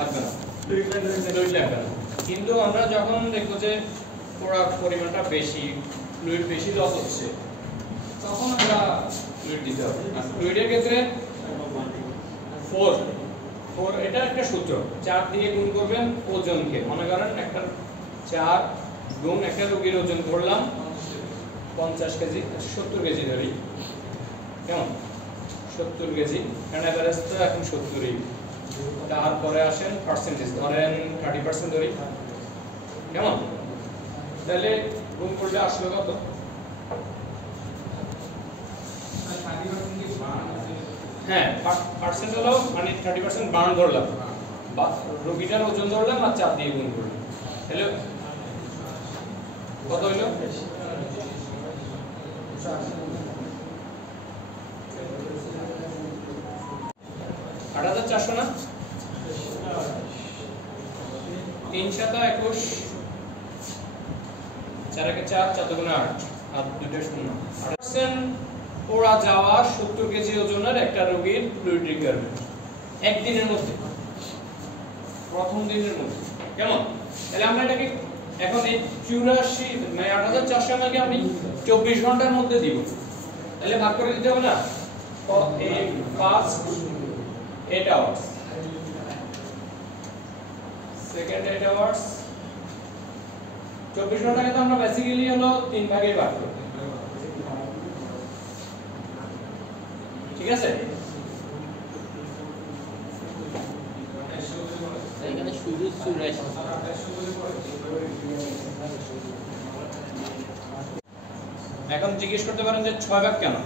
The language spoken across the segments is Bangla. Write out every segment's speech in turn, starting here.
লাগবে না, ফ্লুইড লাগবে না। কিন্তু আমরা যখন দেখবো যে পোড়া পরিমাণটা বেশি, ফ্লুইড বেশি লস হচ্ছে, তখন আমরা ফ্লুইড দিতে হবে। আর ফ্লুইডের ক্ষেত্রে 4 এটা একটা সূত্র, 4 দিয়ে গুণ করবেন ওজনকে। মনে করেন একটা 4 গুণ একটা রোগীর ওজন করলাম 50 কেজি, 70 কেজি ধরি, কেমন 70 কেজি, কারণ এভারেজ তো এখন 70ই। তারপরে আসেন পার্সেন্টেজ, ধরেন 30% ধরি, কেমন? তাহলে গুণ করলে আসলো কত? হ্যাঁ, পার্সেন্ট হলো মানে 30% বার্ন ধরলাম, বা রোগীটার ওজন ধরলাম আর চাপ দিয়ে গুণ করলাম, তাহলে কত হইলো? 8400 না? 3 7 21, 4 1 4, 4 2 8, আর 2 শূন্য। 8% পোড়া যাওয়া 70 কেজি ওজনের একটা রোগীর ফ্লুইড রিকোয়ারমেন্ট একদিনের মধ্যে, প্রথম দিনের মধ্যে, কেমন? তাহলে আমরা এটাকে এখন এই 84 মানে 8400 ml কে আমি 24 ঘন্টার মধ্যে দিব, তাহলে ভাগ করে দিতে হবে না? এই ফার্স্ট 8 আওয়ার্স, সেকেন্ড 8 আওয়ার্স, 24 ঘন্টাকে তো আমরা বেসিক্যালি হলো 3 ভাগে ভাগ করব, ঠিক আছে? এখানে শুধু 84। এখন জিজ্ঞেস করতে পারেন যে 6 ভাগ কেন?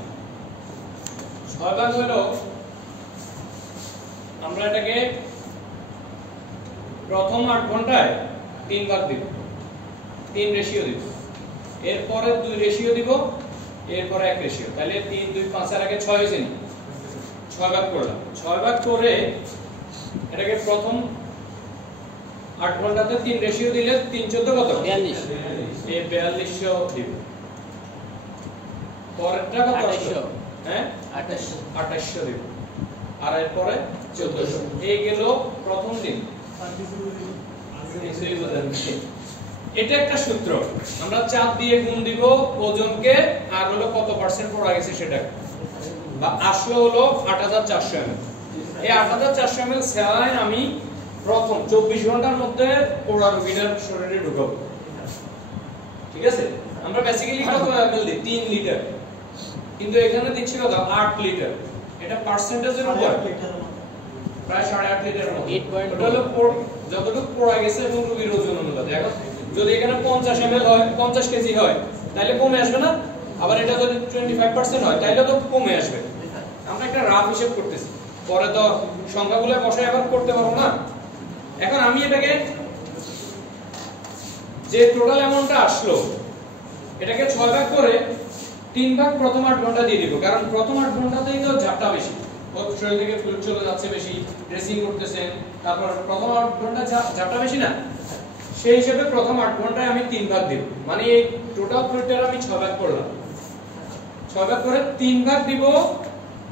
6 ভাগ হলো আমরা এটাকে প্রথম 8 ঘন্টায় 3 ভাগ দিব, 3 রেশিও দিব, এরপরে 2 রেশিও দিব, এরপরে 1 রেশিও, তাহলে 3 2 5 এর আগে 6 হয়েছে না? 6 ভাগ করলাম, 6 ভাগ করে এটাকে প্রথম 8 ঘন্টাতে 3 রেশিও দিলে 3 14 কত? 42। এই 4200 দিব। পরেরটা কত? 2800। হ্যাঁ 2800 দিব, আর এরপরে 1400। এই গেল প্রথম দিন। এটা একটা সূত্র, আমরা চাপ দিয়ে গুণ দিব ওজনকে আর হলো কত পার্সেন্ট পড়া গেছে সেটা, বা আসলো হলো 8400 ml। এই 8400 ml স্যালাইন আমি প্রথম 24 ঘন্টার মধ্যে পোড়া রোগীর শরীরে ঢুকাবো, ঠিক আছে? আমরা বেসিক্যালি কত ml দিই? 3 লিটার, কিন্তু এখানে দিচ্ছি কত? 8 লিটার। এটা পার্সেন্টেজের উপর প্রায় 8.5 লিটারের মতো। এটা হলো যতটুকু পোড়া গেছে এবং রোগীর ওজন অনুপাতে। এখন যদি এখানে 50 ml হয়, 50 কেজি হয়, তাহলে কমে আসবে না? আবার এটা যদি 25% হয়, তাহলে তো কমে আসবে। আমরা একটা রাফ হিসাব করতেছি, পরে তো সংখ্যাগুলো বসায় আবার করতে পারবো না। এখন আমি এটাকে যে টোটাল অ্যামাউন্টটা আসলো, এটাকে 6 ভাগ করে 3 ভাগ প্রথম 8 ঘন্টা দিয়ে দিব, কারণ প্রথম 8 ঘন্টাতেই তো ঝাপটা বেশি, ওর শরীর থেকে ফ্লুইড চলে যাচ্ছে বেশি, ড্রেসিং করতেছেন, তারপর প্রথম 8 ঘন্টা ঝাপটা বেশি না, সেই হিসেবে প্রথম 8 ঘন্টায় আমি 3 ভাগ দিব, মানে এই টোটাল ফ্লুইডটা আমি 6 ভাগ করলাম। 6 ভাগ করে 3 ভাগ দিব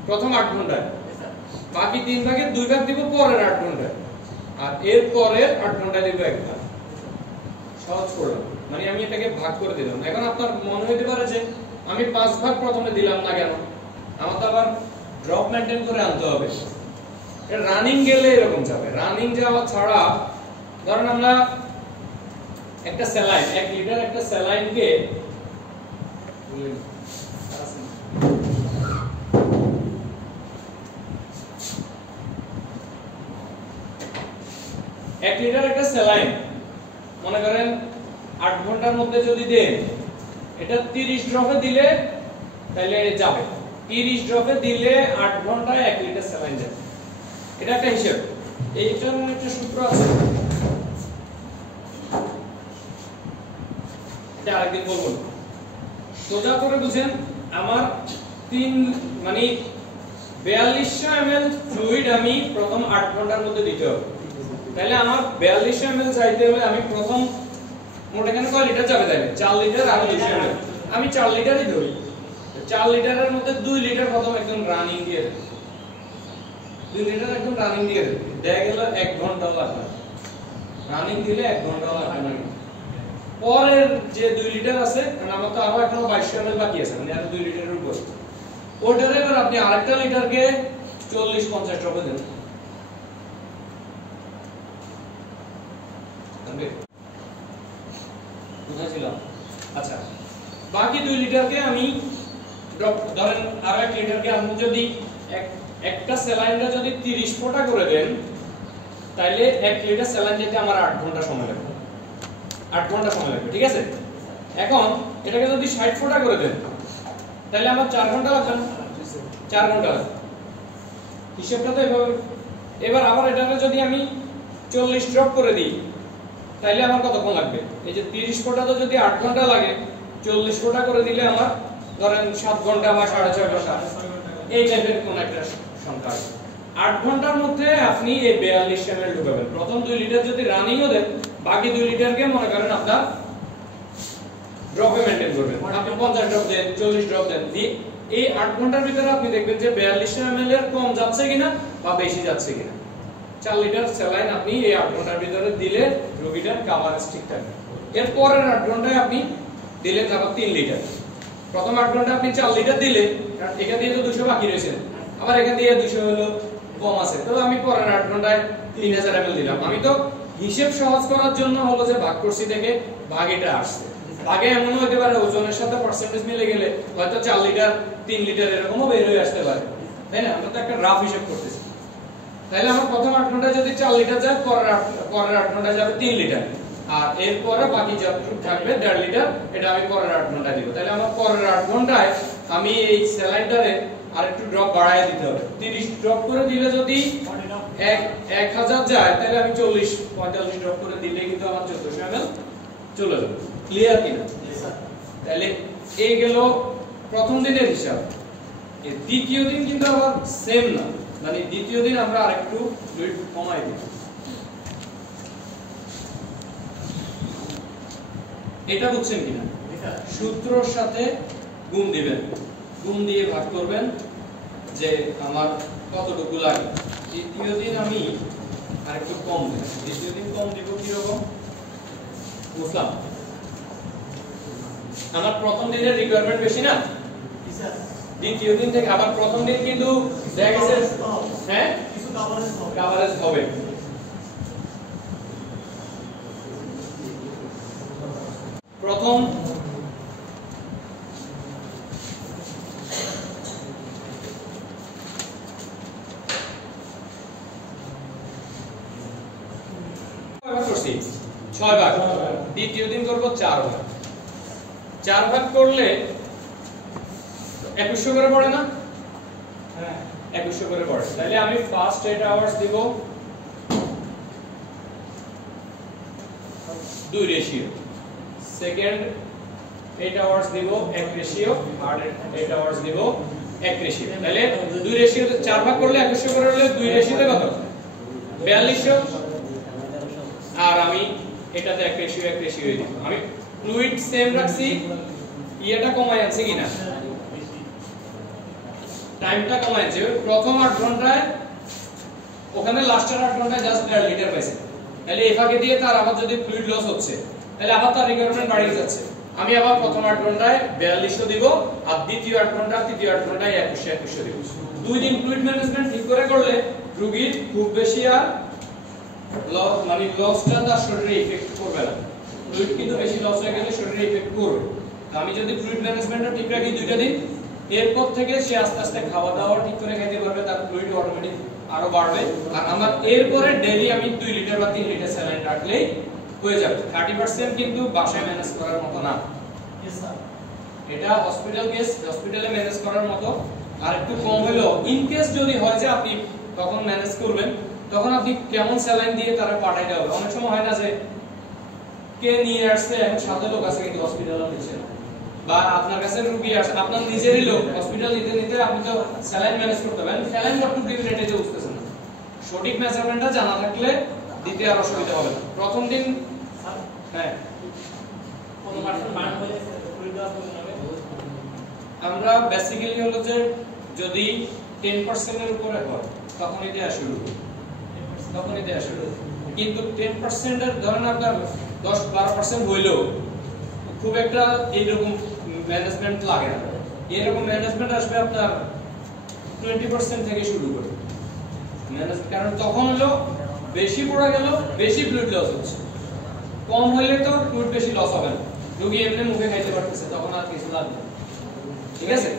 প্রথম 8 ঘন্টায়, বাকি 3 ভাগে 2 ভাগ দিব পরের 8 ঘন্টায়, আর এর পরের 8 ঘন্টায় দিব 1 ভাগ। সহজ করলাম, মানে আমি এটাকে ভাগ করে দিলাম। এখন আপনার মনে হতে পারে যে আমি 5 ভাগ প্রথমে দিলাম না কেন? আমার তো আবার ড্রপ মেইনটেইন করে আনতে হবে। রানিং গেলে এরকম যাবে, রানিং যাওয়া ছাড়া ধরেন আমরা একটা স্যালাইন 1 লিটার একটা স্যালাইনকে 1 লিটার একটা স্যালাইন মনে করেন 8 ঘন্টার মধ্যে যদি দেন, এটা 30 ড্রপে দিলে তাহলে যাবে, 30 ড্রপে দিলে 8 ঘন্টায় 1 লিটার স্যালাইন যাবে। এটা একটা হিসাব, এইটার একটা সূত্র আছে, এটা আরেকদিন বলবো। সোজা করে বুঝেন, আমার 3 মানে 4200 ml ফ্লুইড আমি প্রথম 8 ঘন্টার মধ্যে দিতে হবে। তাহলে আমার 4200 ml চাইতে হলে আমি প্রথম মোট এখানে কয় লিটার যাবে? তাহলে 4 লিটার আর 200 ml, আমি 4 লিটারই ধরি। 4 লিটারের মধ্যে 2 লিটার প্রথম একদম রানিং দিয়ে দেব, 2 লিটার একদম রানিং দিয়ে দেব, দেখা গেল 1 ঘন্টা লাগে। রানিং দিলে 1 ঘন্টা লাগবে না। পরের যে 2 লিটার আছে, কারণ আমার তো আরো এখনো 2200 ml বাকি আছে, মানে আর 2 লিটারের উপর, ওটারে এবার আপনি আরেকটা লিটারকে 40-50 ড্রপে দেন। কোথায় ছিলাম? আচ্ছা, বাকি 2 লিটারকে আমি ড্রপ, ধরেন আরো 1 লিটারকে আপনি যদি একটা স্যালাইনটা যদি 30 ফোঁটা করে দেন, তাইলে 1 লিটার স্যালাইন যেতে আমার 8 ঘন্টা সময় লাগবে। 8 ঘন্টা সময় লাগবে, ঠিক আছে? এখন এটাকে যদি 60 ফোঁটা করে দেন, তাহলে আমার 4 ঘন্টা লাগবে না? 4 ঘন্টা লাগবে। হিসাবটা তো এভাবে। এবার আবার এটাকে যদি আমি 40 ড্রপ করে দিই, তাইলে আমার কতক্ষণ লাগবে? এই যে 30 ফোঁটা তো যদি 8 ঘন্টা লাগে, 40 ফোঁটা করে দিলে আমার ধরেন 7 ঘন্টা বা 6.5 ঘন্টা, এই টাইপের কোন একটা সংখ্যা। 8 ঘন্টার মধ্যে আপনি এই 42 ml ঢুকাবেন। প্রথম 2 লিটার যদি রানিংও দেন, বাকি 2 লিটারকে মনে করেন আপনার ড্রপে মেইনটেইন করবেন। আপনি 50 ড্রপ দেন, 40 ড্রপ দেন, এই 8 ঘন্টার ভিতরে আপনি দেখবেন যে 42 ml এর কম যাচ্ছে কিনা বা বেশি যাচ্ছে কিনা। 4 লিটার স্যালাইন আপনি এই 8 ঘন্টার ভিতরে দিলে রোগীটার কভারেজ ঠিক থাকবে। এর পরের 8 ঘন্টায় আপনি দিলেন আবার 3 লিটার। প্রথম 8 ঘন্টা আপনি 4 লিটার দিলে, কারণ এখান দিয়ে তো 200 বাকি রয়েছে, আবার এখান দিয়ে 200 হলো কম আছে, তো আমি পরের 8 ঘন্টায় 3000 ml দিলাম। আমি তো হিসাব সহজ করার জন্য হলো যে ভাগ করছি থেকে ভাগেটা আসছে। ভাগে এমন হতে পারে ওজনের সাথে পার্সেন্টেজ মিলে গেলে হয়তো 4 লিটার 3 লিটার এরকমও বের হয়ে আসতে পারে, তাই না? আমরা তো একটা রাফ হিসাব করতেছি। তাহলে আমার প্রথম 8 ঘন্টায় যদি 4 লিটার যায়, পরের 8 ঘন্টায় যাবে 3 লিটার, আর এরপরে বাকি যতটুকু থাকবে 1.5 লিটার, এটা আমি পরের 8 ঘন্টায় দিব। তাহলে আমার পরের 8 ঘন্টায় আমি এই স্যালাইনটারে আরেকটু ড্রপ বাড়ায় দিতে হবে। 30 ড্রপ করে দিলে যদি 1000 যায়, তাহলে আমি 40-45 ড্রপ করে দিলে কিন্তু আমার 1400 ml চলে যাবে। ক্লিয়ার কিনা? তাহলে এই গেল প্রথম দিনের হিসাব। এই দ্বিতীয় দিন কিন্তু আবার সেম না, মানে দ্বিতীয় দিন আমরা আরেকটু ফ্লুইড কমাই দিই। এটা বুঝছেন কিনা? সূত্রর সাথে গুণ দিবেন, গুণ দিয়ে ভাগ করবেন যে আমার কতটুকু লাগে। দ্বিতীয় দিন আমি আরেকটু কম দেব। দ্বিতীয় দিন কম দিব কি রকম বুঝলাম? আমার প্রথম দিনের রিকোয়ারমেন্ট বেশি না, দ্বিতীয় দিন থেকে আবার প্রথম দিন কিন্তু দেখা গেছে হ্যাঁ কিছু কভারেজ হবে। প্রথম করছি 6 ভাগ, দ্বিতীয় দিন করব 4 ভাগ। 4 ভাগ করলে 2100 করে পড়ে না? হ্যাঁ 2100 করে পড়ে। তাহলে আমি ফার্স্ট 8 আওয়ার্স দিব 2 রেশিও, সেকেন্ড 8 আওয়ার্স দিব 1 রেশিও, আর 8 আওয়ার্স দিব 1 রেশিও। তাহলে 2 রেশিও 4 ভাগ করলে 2100 করে হলে 2 রেশিওতে কত? 4200। আর আমি এটাতে 1 রেশিও দিব। আমি ফ্লুইড সেম রাখছি, ইয়েটা কমাই আছে কিনা, টাইমটা কমাই আছে। প্রথম 8 ঘন্টায় ওখানে লাস্টের 8 ঘন্টায় জাস্ট 1.5 লিটার পাইছে, তাহলে এই ফাঁকে দিয়ে তার আবার যদি ফ্লুইড লস হচ্ছে, তাহলে আবার তার রিকোয়ারমেন্ট বাড়িয়ে যাচ্ছে। আমি আবার প্রথম 8 ঘন্টায় 4200 দিব, আর দ্বিতীয় 8 ঘন্টা তৃতীয় 8 ঘন্টায় 2100 দিব। 2 দিন ফ্লুইড ম্যানেজমেন্ট ঠিক করে করলে রোগীর খুব বেশি আর মানে লসটা তার শরীরে ইফেক্ট করবে না। ফ্লুইড কিন্তু বেশি লস হয়ে গেলে শরীরে ইফেক্ট করবে। আমি যদি ফ্লুইড ম্যানেজমেন্টটা ঠিক রাখি 2টা দিন, এরপর থেকে সে আস্তে আস্তে খাওয়া দাওয়া ঠিক করে খেতে পারবে, তার ফ্লুইড অটোমেটিক আরো বাড়বে। আর আমার এরপরে ডেইলি আমি 2 লিটার বা 3 লিটার স্যালাইন রাখলেই হয়ে যাবে। 30% কিন্তু বাসায় ম্যানেজ করার মতো না। এটা হসপিটাল কেস, হসপিটালে ম্যানেজ করার মতো। আর একটু কম হলো ইন কেস যদি হয় যে আপনি তখন ম্যানেজ করবেন, তখন আপনি কেমন স্যালাইন দিয়ে তারা পাঠাইতে হবে। অনেক সময় হয় না যে কে নিয়ে আসছে, এখন সাথে লোক আছে কিন্তু হসপিটালে নিচ্ছে না, বা আপনার কাছে রোগী আসে, আপনার নিজেরই লোক, হসপিটাল নিতে নিতে আপনি তো স্যালাইন ম্যানেজ করতে পারেন, স্যালাইন কতটুকু দিবেন এটা যে বুঝতেছেন না। সঠিক মেজারমেন্টটা জানা থাকলে দিতে আর অসুবিধা হবে না। প্রথম দিন হ্যাঁ কোন পার্সেন্ট মান হয়ে ফ্লুইড দেওয়া হবে, আমরা বেসিক্যালি হলো যে যদি 10% এর উপরে হয় তখনই দেয়া শুরু, তখনই দেয়া শুরু। কিন্তু 10% এর ধরেন আপনার 10-12% হইলেও খুব একটা এইরকম ম্যানেজমেন্ট লাগে না। এরকম ম্যানেজমেন্ট আসবে আপনার 20% থেকে শুরু করে কারণ তখন হলো বেশি পড়া গেল, বেশি ফ্লুইড লস হচ্ছে, কম হইলে তো ফ্লুইড বেশি লস হবে না, রোগী এমনি মুখে খাইতে পারতেছে, তখন আর কিছু লাগবে না। ঠিক আছে,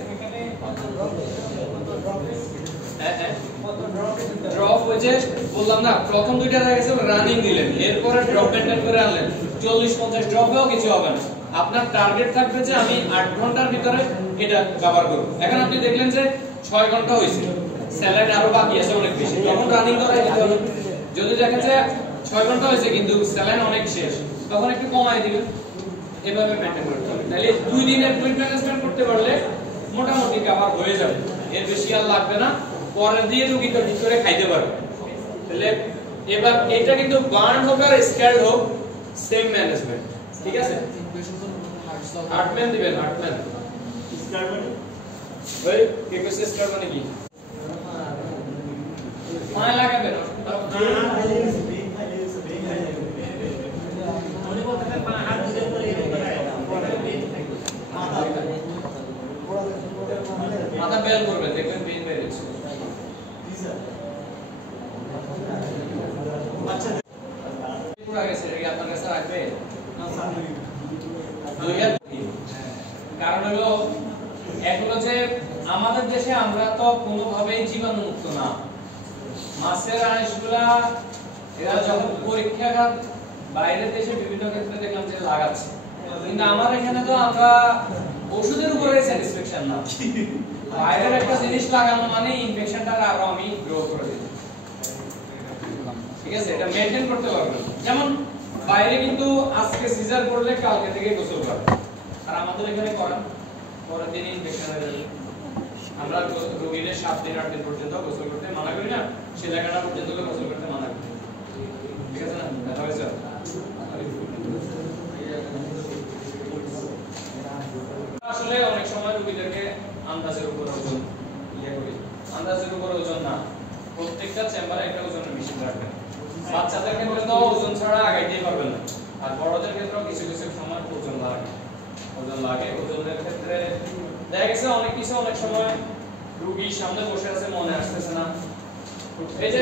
ড্রপ হয়েছে বললাম না, প্রথম দুইটা দেখা গেছে রানিং দিলেন, এরপরে ড্রপ মেইনটেইন করে আনলেন, 40-50 ড্রপ হলেও কিছু হবে না। আপনার টার্গেট থাকবে যে আমি 8 ঘন্টার ভিতরে এটা কভার করব। এখন আপনি দেখলেন যে 6 ঘন্টা হয়েছে, স্যালাইন আরো বাকি আছে অনেক বেশি, তখন রানিং করাই দিতে হবে। যদি দেখেন যে 6 ঘন্টা হয়েছে কিন্তু স্যালাইন অনেক শেষ, তখন একটু কমাই দিবেন। এভাবে মেইনটেইন করতে হবে, তাহলে 2 দিনের ফ্লুইড ম্যানেজমেন্ট করতে পারলে মোটামুটি কভার হয়ে যাবে, এর বেশি আর লাগবে না। পরের দিয়ে রোগীটা ঠিক করে খাইতে পারবে। তাহলে এবার এটা কিন্তু বার্ন হোক আর স্ক্যাল্ড হোক সেম ম্যানেজমেন্ট। ঠিক আছে, হার্টম্যান দিবেন, হার্টম্যান স্ক্যাল্ড মানে ওই কি কইছে, স্ক্যাল্ড মানে কি পায়ে লাগাবেন মাথা বেল করবেন, দেখবেন পেইন বেড়েছে। আচ্ছা পুরো গেছে এটা কি আপনার কাছে রাখবে? কারণ হলো এগুলো যে আমাদের দেশে আমরা তো কোনোভাবেই জীবাণুমুক্ত না। মাছের আঁশগুলা এরা যখন পরীক্ষাগার বাইরের দেশে বিভিন্ন ক্ষেত্রে দেখলাম যে লাগাচ্ছে, কিন্তু আমার এখানে তো আমরা ওষুধের উপরে স্যাটিসফ্যাকশন না, বাইরের একটা জিনিস লাগানো মানে ইনফেকশনটা আরো আমি গ্রো করে দিই। ঠিক আছে, এটা মেইনটেইন করতে পারবেন। যেমন বাইরে কিন্তু আজকে সিজার করলে কালকে থেকে গোসল করবে, আর আমাদের এখানে করেন পরের দিন ইনফেকশন হয়ে যাবে। আমরা রোগীদের 7 দিন 8 দিন পর্যন্ত গোসল করতে মানা করি না, সে জায়গাটা পর্যন্ত গোসল করতে মানা করি। ঠিক আছে না, দেখা হয়েছে? আসলে অনেক সময় রোগীদেরকে আন্দাজের উপর ওজন করি, আন্দাজের উপর ওজন না, প্রত্যেকটা চেম্বারে একটা ওজনের মেশিন রাখবেন। বাচ্চাদের ক্ষেত্রে তো ওজন ছাড়া আগাইতেই পারবেন না, আর বড়দের ক্ষেত্রেও কিছু কিছু সময় ওজন লাগে। ওজনের ক্ষেত্রে দেখা গেছে অনেক কিছু অনেক সময় রোগীর সামনে বসে আছে মনে আসতেছে না, এই যে